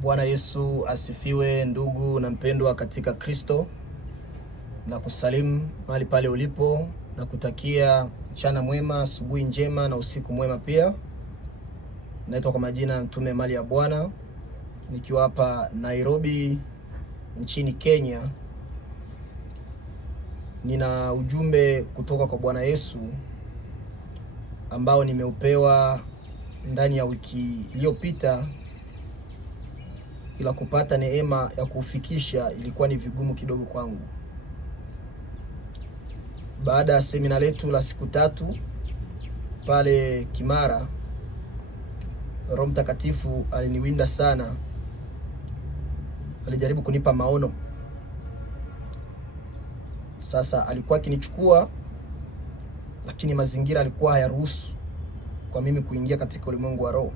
Bwana Yesu asifiwe, ndugu na mpendwa katika Kristo, na kusalimu mahali pale ulipo na kutakia mchana mwema, asubuhi njema na usiku mwema pia. Naitwa kwa majina Mtume Mali ya Bwana, nikiwa hapa Nairobi nchini Kenya. Nina ujumbe kutoka kwa Bwana Yesu ambao nimeupewa ndani ya wiki iliyopita, ila kupata neema ya kufikisha ilikuwa ni vigumu kidogo kwangu. Baada ya semina letu la siku 3 pale Kimara, Roho Mtakatifu aliniwinda sana. Alijaribu kunipa maono. Sasa alikuwa akinichukua, lakini mazingira alikuwa hayaruhusu kwa mimi kuingia katika ulimwengu wa roho.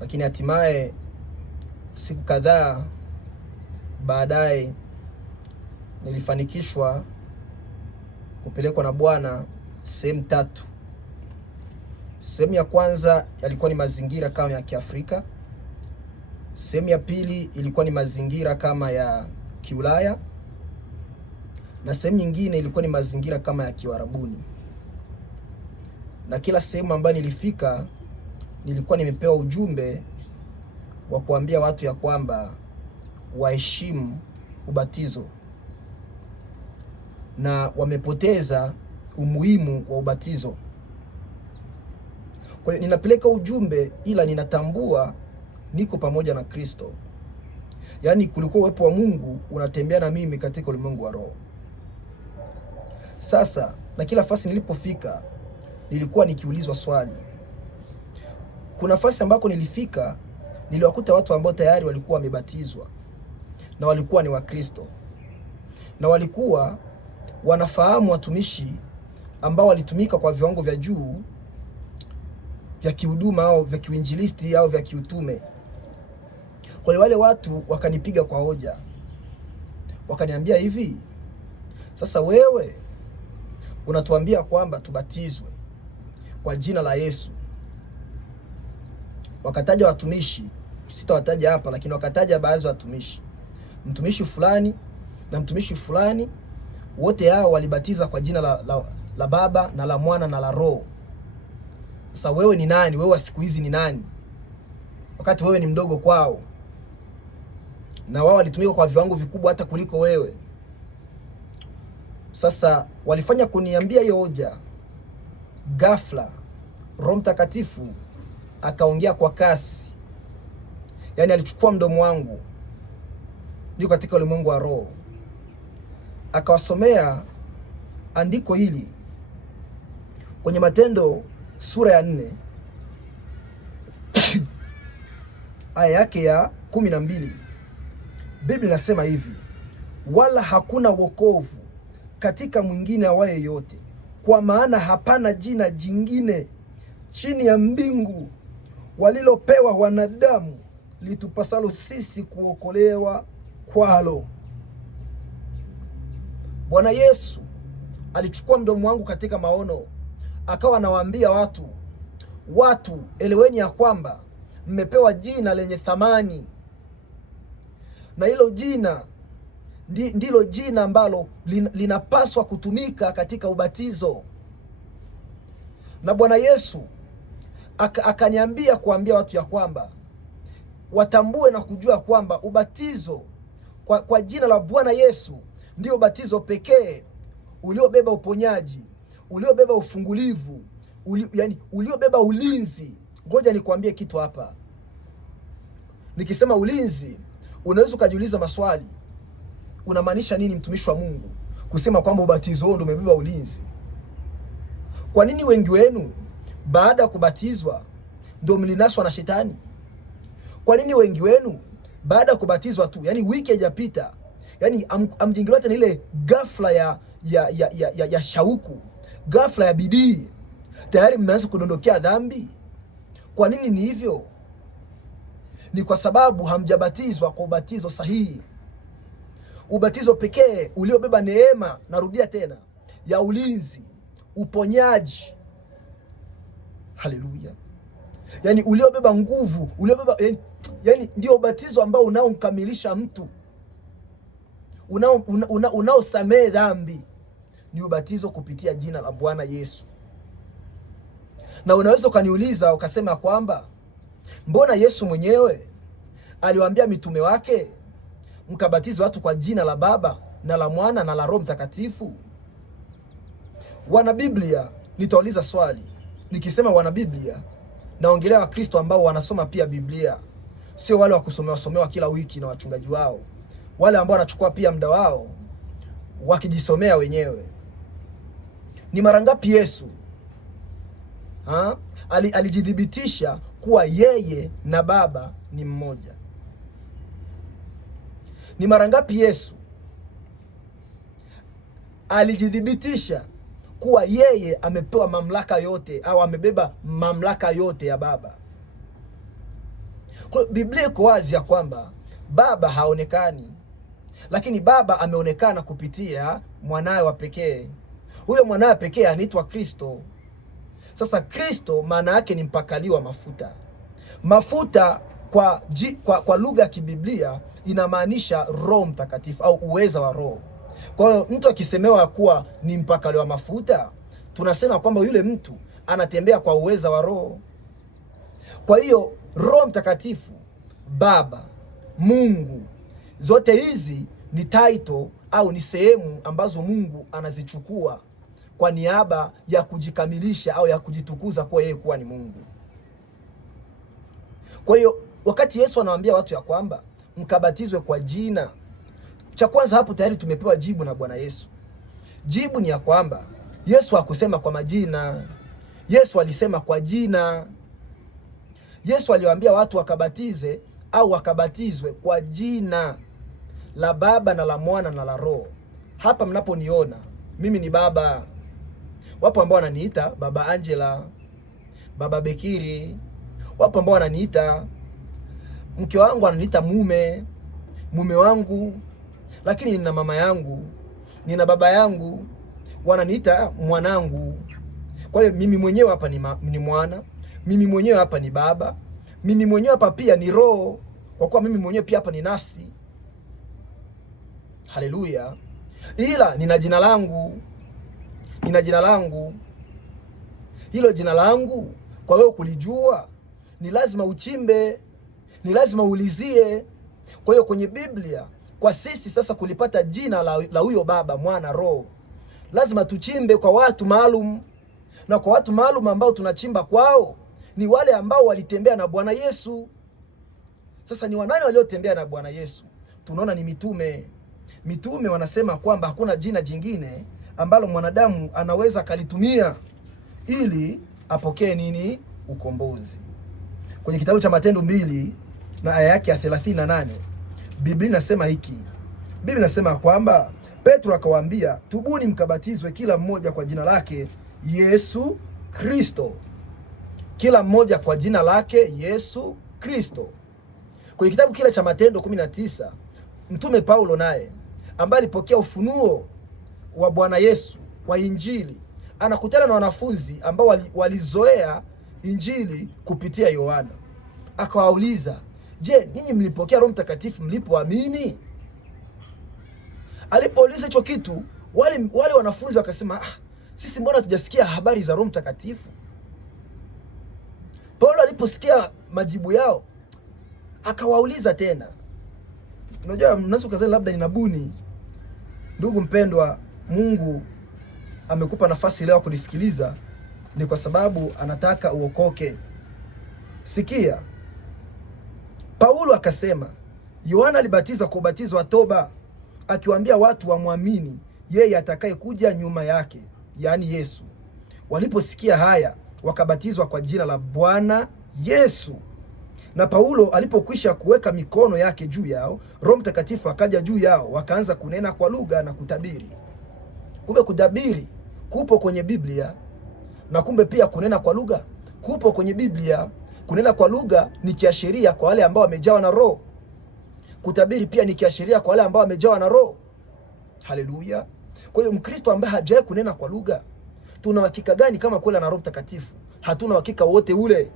Lakini hatimaye siku kadhaa baadaye nilifanikishwa kupelekwa na Bwana sehemu 3. Sehemu ya kwanza yalikuwa ni mazingira kama ya Kiafrika. Sehemu ya pili ilikuwa ni mazingira kama ya Kiulaya, na sehemu nyingine ilikuwa ni mazingira kama ya Kiarabuni. Na kila sehemu ambayo nilifika nilikuwa nimepewa ujumbe wa kuambia watu ya kwamba waheshimu ubatizo, na wamepoteza umuhimu wa ubatizo. Kwa hiyo ninapeleka ujumbe, ila ninatambua niko pamoja na Kristo. Yaani kulikuwa uwepo wa Mungu unatembea na mimi katika ulimwengu wa roho. Sasa na kila nafasi nilipofika nilikuwa nikiulizwa swali. Kuna nafasi ambako nilifika niliwakuta watu ambao tayari walikuwa wamebatizwa na walikuwa ni Wakristo, na walikuwa wanafahamu watumishi ambao walitumika kwa viwango vya juu vya kihuduma au vya kiinjilisti au vya kiutume. Kwa hiyo wale watu wakanipiga kwa hoja, wakaniambia hivi, sasa wewe unatuambia kwamba tubatizwe kwa jina la Yesu. Wakataja watumishi, sitawataja hapa, lakini wakataja baadhi ya watumishi, mtumishi fulani na mtumishi fulani, wote hao walibatiza kwa jina la Baba na la Mwana na la Roho. Sasa wewe ni nani? Wewe wa siku hizi ni nani, wakati wewe ni mdogo kwao, na wao walitumika kwa viwango vikubwa hata kuliko wewe? Sasa walifanya kuniambia hiyo hoja. Ghafla Roho Mtakatifu akaongea kwa kasi, yaani alichukua mdomo wangu, niko katika ulimwengu wa roho, akawasomea andiko hili kwenye Matendo sura ya 4 aya yake ya 12. Biblia inasema hivi: wala hakuna wokovu katika mwingine awaye yote, kwa maana hapana jina jingine chini ya mbingu walilopewa wanadamu litupasalo sisi kuokolewa kwalo. Bwana Yesu alichukua mdomo wangu katika maono, akawa anawaambia watu eleweni ya kwamba mmepewa jina lenye thamani, na hilo jina ndilo jina ambalo linapaswa kutumika katika ubatizo. Na Bwana Yesu akaniambia kuambia watu ya kwamba watambue na kujua kwamba ubatizo kwa jina la Bwana Yesu ndio ubatizo pekee uliobeba uponyaji, uliobeba ufungulivu, yani uliobeba ulinzi. Ngoja nikwambie kitu hapa. Nikisema ulinzi, unaweza ukajiuliza maswali, unamaanisha nini mtumishi wa Mungu kusema kwamba ubatizo huo ndio umebeba ulinzi? Kwa nini wengi wenu baada ya kubatizwa ndio mlinaswa na shetani? Kwa nini wengi wenu baada ya kubatizwa tu, yani wiki haijapita, yani amjingiliwa tena ile ghafla ya shauku, ghafla ya bidii, tayari mmeanza kudondokea dhambi? Kwa nini ni hivyo? Ni kwa sababu hamjabatizwa kwa ubatizo sahihi, ubatizo pekee uliobeba neema, narudia tena, ya ulinzi, uponyaji. Haleluya! yani uliobeba nguvu, uliobeba yani ndio ubatizo ambao unaomkamilisha mtu, unaosamehe dhambi, ni ubatizo kupitia jina la Bwana Yesu. Na unaweza ukaniuliza ukasema kwamba mbona Yesu mwenyewe aliwaambia mitume wake mkabatize watu kwa jina la Baba na la Mwana na la Roho Mtakatifu? Wana Biblia, nitauliza swali. Nikisema wana Biblia, naongelea Wakristo ambao wanasoma pia Biblia, sio wale wa kusomewa kila wiki na wachungaji wao, wale ambao wanachukua pia muda wao wakijisomea wenyewe. Ni mara ngapi Yesu alijidhibitisha kuwa yeye na Baba ni mmoja? Ni mara ngapi Yesu alijidhibitisha kuwa yeye amepewa mamlaka yote au amebeba mamlaka yote ya Baba? Kwa Biblia iko wazi ya kwamba Baba haonekani, lakini Baba ameonekana kupitia mwanawe wa pekee. Huyo mwanawe pekee anaitwa Kristo. Sasa Kristo maana yake ni mpakaliwa mafuta. Mafuta kwa lugha ya kibiblia inamaanisha Roho Mtakatifu au uweza wa Roho. Kwa hiyo mtu akisemewa kuwa ni mpakaliwa mafuta, tunasema kwamba yule mtu anatembea kwa uweza wa Roho. Kwa hiyo Roho Mtakatifu, Baba, Mungu, zote hizi ni title au ni sehemu ambazo Mungu anazichukua kwa niaba ya kujikamilisha au ya kujitukuza kwa yeye kuwa ni Mungu. Kwa hiyo wakati Yesu anawaambia watu ya kwamba mkabatizwe kwa jina, cha kwanza hapo tayari tumepewa jibu na Bwana Yesu. Jibu ni ya kwamba Yesu hakusema kwa majina, Yesu alisema kwa jina. Yesu aliwaambia watu wakabatize au wakabatizwe kwa jina la Baba na la Mwana na la Roho. Hapa mnaponiona mimi ni baba. Wapo ambao wananiita Baba Angela, Baba Bekiri. Wapo ambao wananiita, mke wangu ananiita mume wangu. Lakini nina mama yangu, nina baba yangu, wananiita mwanangu. Kwa hiyo mimi mwenyewe hapa ni mwana, mimi mwenyewe hapa ni baba, mimi mwenyewe hapa pia ni roho, kwa kuwa mimi mwenyewe pia hapa ni nafsi. Haleluya. Ila nina jina langu. Hilo jina langu kwa wewe kulijua ni lazima uchimbe, ni lazima uulizie. Kwa hiyo kwenye Biblia, kwa sisi sasa kulipata jina la huyo Baba, Mwana, Roho, lazima tuchimbe kwa watu maalum. Na kwa watu maalum ambao tunachimba kwao ni wale ambao walitembea na Bwana Yesu. Sasa ni wanani waliotembea na Bwana Yesu? Tunaona ni mitume. Mitume wanasema kwamba hakuna jina jingine ambalo mwanadamu anaweza kalitumia ili apokee nini? Ukombozi. Kwenye kitabu cha Matendo 2 na aya yake ya 38, Biblia inasema hiki. Biblia inasema kwamba Petro akawaambia, tubuni mkabatizwe kila mmoja kwa jina lake Yesu Kristo. Kila mmoja kwa jina lake Yesu Kristo. Kwenye kitabu kile cha Matendo 19, Mtume Paulo naye ambaye alipokea ufunuo wa Bwana Yesu wa Injili, anakutana na wanafunzi ambao walizoea Injili kupitia Yohana. Akawauliza, je, ninyi mlipokea Roho Mtakatifu mlipoamini? Alipouliza hicho kitu, wale wanafunzi wakasema, sisi mbona hatujasikia habari za Roho Mtakatifu? Paulo aliposikia majibu yao, akawauliza tena. Unajua, mnaweza kuzani labda ninabuni. Ndugu mpendwa, Mungu amekupa nafasi leo kunisikiliza, ni kwa sababu anataka uokoke. Sikia. Paulo akasema, Yohana alibatiza kwa ubatizo wa toba, akiwaambia watu wamwamini yeye atakaye kuja nyuma yake, yaani Yesu. Waliposikia haya, wakabatizwa kwa jina la Bwana Yesu. Na Paulo alipokwisha kuweka mikono yake juu yao, Roho Mtakatifu akaja juu yao, wakaanza kunena kwa lugha na kutabiri. Kumbe kutabiri kupo kwenye Biblia, na kumbe pia kunena kwa lugha kupo kwenye Biblia. Kunena kwa lugha ni kiashiria kwa wale ambao wamejawa na Roho. Kutabiri pia ni kiashiria kwa wale ambao wamejawa na Roho. Haleluya. Kwa hiyo Mkristo ambaye hajawahi kunena kwa lugha, tuna hakika gani kama kweli ana Roho Mtakatifu? Hatuna hakika wote ule.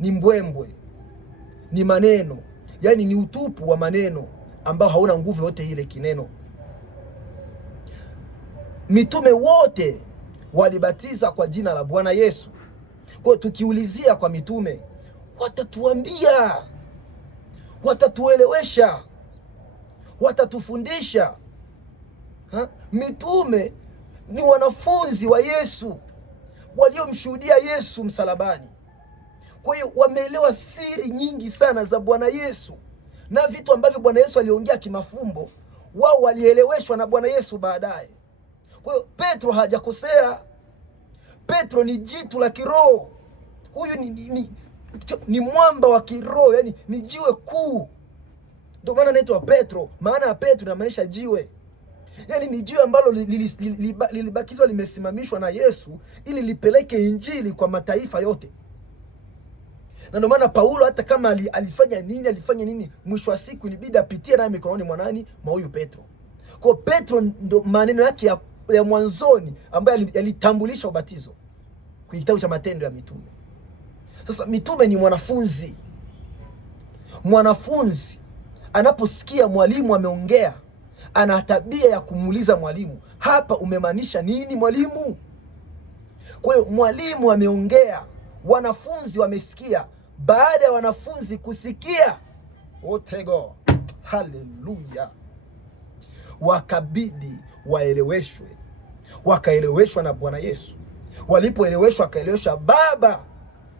ni mbwembwe, ni maneno, yaani ni utupu wa maneno ambao hauna nguvu yote ile kineno. Mitume wote walibatiza kwa jina la Bwana Yesu. Kwa hiyo tukiulizia kwa mitume, watatuambia, watatuelewesha, watatufundisha. Mitume ni wanafunzi wa Yesu waliomshuhudia Yesu msalabani. Kwa hiyo wameelewa siri nyingi sana za Bwana Yesu, na vitu ambavyo Bwana Yesu aliongea kimafumbo, wao walieleweshwa na Bwana Yesu baadaye. Kwa hiyo Petro hajakosea. Petro ni jitu la kiroho. Huyu ni mwamba wa kiroho, yani ni jiwe kuu. Ndio maana anaitwa Petro. Maana ya Petro inamaanisha jiwe. Yani ni jiwe ambalo lilibakizwa, limesimamishwa na Yesu ili lipeleke injili kwa mataifa yote. Na ndio maana Paulo hata kama alifanya nini, mwisho wa siku ilibidi apitie naye mikononi mwa nani? Mwa huyu Petro. Kwa Petro ndo maneno yake ya mwanzoni ambayo yalitambulisha ubatizo kwa kitabu cha Matendo ya Mitume. Sasa mitume ni mwanafunzi. Mwanafunzi anaposikia mwalimu ameongea, ana tabia ya kumuuliza mwalimu, hapa umemaanisha nini mwalimu? Kwa hiyo mwalimu ameongea, wanafunzi wamesikia. Baada ya wanafunzi kusikia, otego, haleluya, wakabidi waeleweshwe. Wakaeleweshwa na Bwana Yesu. Walipoeleweshwa, akaeleweshwa Baba.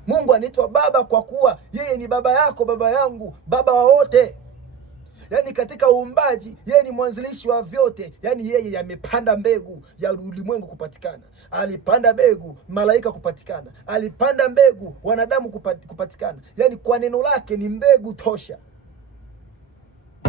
Mungu anaitwa Baba kwa kuwa yeye ni baba yako, baba yangu, baba wa wote. Yaani katika uumbaji yeye ni mwanzilishi wa vyote. Yaani yeye amepanda mbegu ya ulimwengu kupatikana. Alipanda mbegu malaika kupatikana. Alipanda mbegu wanadamu kupatikana. Yaani kwa neno lake ni mbegu tosha.